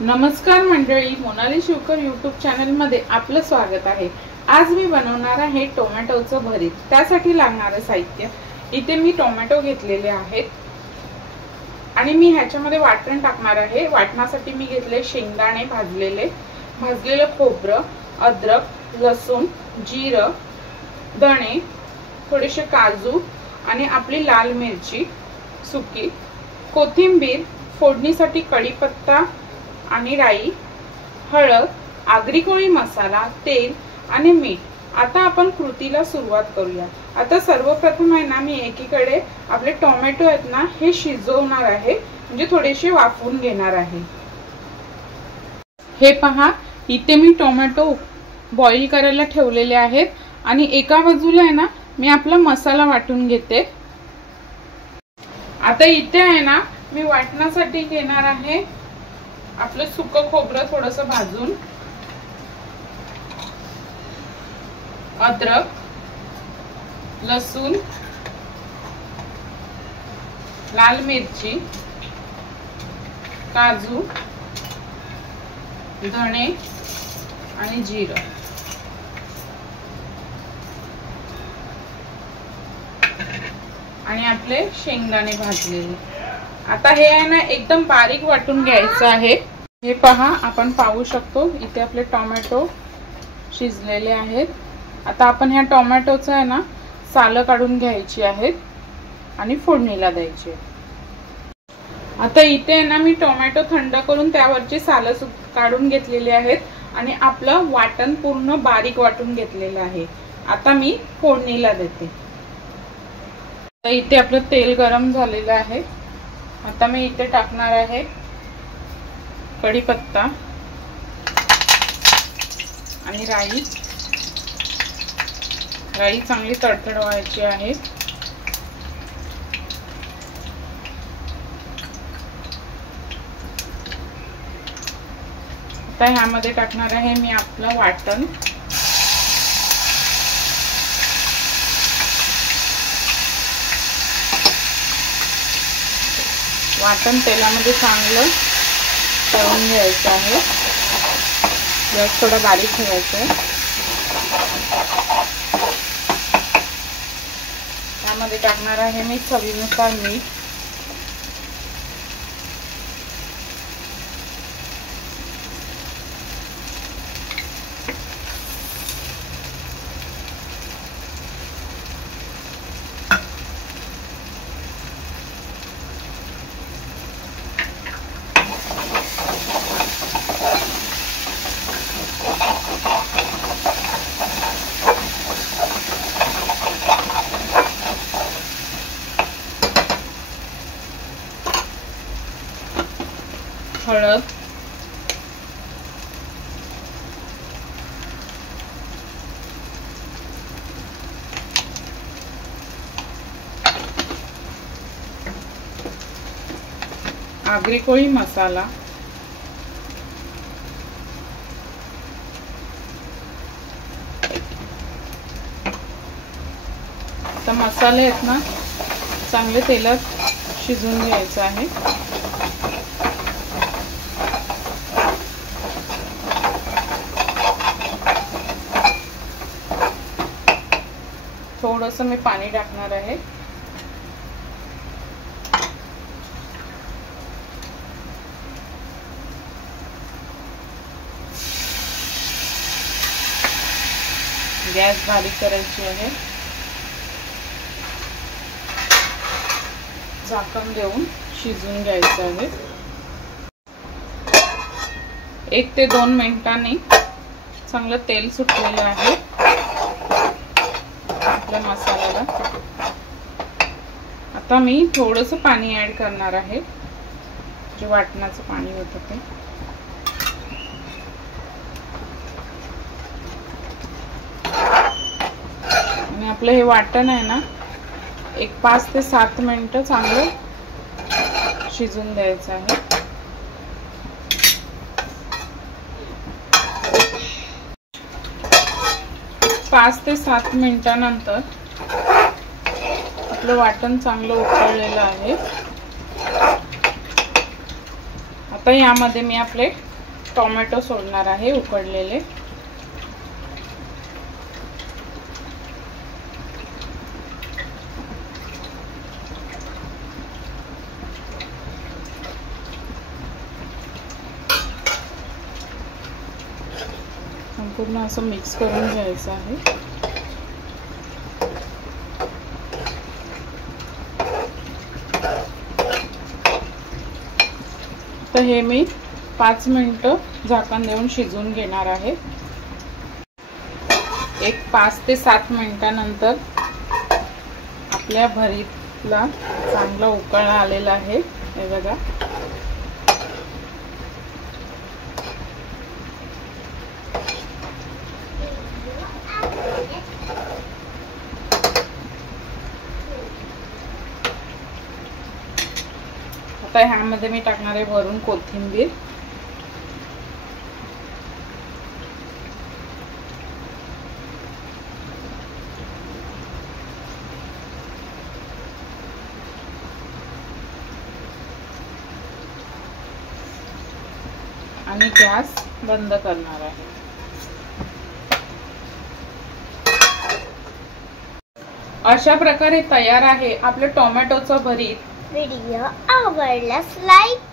नमस्कार मंडळी, Monali Shivkar YouTube channel मध्ये आपलं स्वागत आहे। आज मी बनवणार आहे टोमॅटोचं भरीत। त्यासाठी लागणारे साहित्य इथे मी टोमॅटो घेतलेले आहेत आणि मी ह्याच्यामध्ये वाटण टाकणार आहे। वाटणासाठी मी घेतले शेंगदाणे भाजलेले खोबरं, अद्रक, लसूण, जिरं, धणे, थोडेसे काजू आणि आपली लाल मिरची सुकी, कोथिंबीर, फोडणीसाठी कढीपत्ता आणि राई, हळद, आगरी कोळी मसाला, तेल आणि मीठ। आता आपण कृतीला सुरुवात करूया। आता सर्वप्रथम आहे ना, मी एकीकडे आपले टोमॅटो आहेत ना हे शिजवणार आहे, म्हणजे थोडेसे वाफवून घेणार आहे। हे पहा, इथे मी टोमॅटो बॉईल करायला ठेवलेले आहेत आणि एका बाजूला आहे ना मी आपला मसाला वाटून घेते। आता इथे आहे ना मी वाटण्यासाठी घेणार आहे आपलं सुकं खोबरं थोडंसं भाजून, अद्रक, लसूण, लाल मिरची, काजू, धणे आणि जिरं। आणि आपले शेंगदाणे भाजलेले। आता हे आहे ना एकदम बारीक वाटून घ्यायचं आहे। हे पहा, आपण पाहू शकतो इथे आपले टोमॅटो शिजलेले आहेत। आता आपण ह्या टोमॅटोचं आहे ना सालं काढून घ्यायची आहेत आणि फोडणीला द्यायची। आता इथे आहे ना मी टोमॅटो थंड करून त्यावरची सालं काढून घेतलेली आहेत आणि आपलं वाटण पूर्ण बारीक वाटून घेतलेलं आहे। आता मी फोडणीला देते। आता इथे आपलं तेल गरम झालेलं आहे। आता मी इथे टाकणार आहे कढीपत्ता आणि राई चांगली तडतडवायची आहे। आता ह्यामध्ये टाकणार आहे मी आपलं वाटण। वाटण तेलामध्ये चांगलं तळून घ्यायचं आहे। गॅस थोडा बारीक ठेवायचा आहे। त्यामध्ये टाकणार आहे मी चवीनुसार मीठ, हळद, आगरी कोळी मसाला, तर मसाले आहेत ना चांगले तेलात शिजवून घ्यायचं आहे। थोडंसं मी पाणी टाकणार आहे। गॅस बारीक करायची आहे। झाकण देऊन शिजवून घ्यायचं आहे। 1 ते 2 मिनिटांनी चांगलं तेल सुटलेलं आहे आपल्या मसाल्याला। आता मी थोडंसं पाणी ऍड करणार आहे, जे वाटणाचं पाणी होतं ते। आणि आपलं हे वाटण आहे ना एक 5 ते 7 मिनिटं चांगलं शिजून द्यायचं आहे। 5 ते 7 मिनिटांनंतर आपलं वाटण चांगलं उकळलेलं आहे। आता यामध्ये मी आपले टोमॅटो सोडणार आहे उकडलेले. संपूर्ण असं मिक्स करून घ्यायचं आहे. तर हे मी 5 मिनिटं झाकण देऊन शिजवून घेणार आहे. एक 5 ते 7 मिनिटांनंतर आपल्या भरीतला चांगला उकळा आलेला आहे. हे बघा. आता ह्यामध्ये मी टाकणार आहे वरून कोथिंबीर. आणि गॅस बंद करणार आहे. अशा प्रकारे तयार आहे आपलं टोमॅटोचं भरीत. व्हिडिओ आवडल्यास लाईक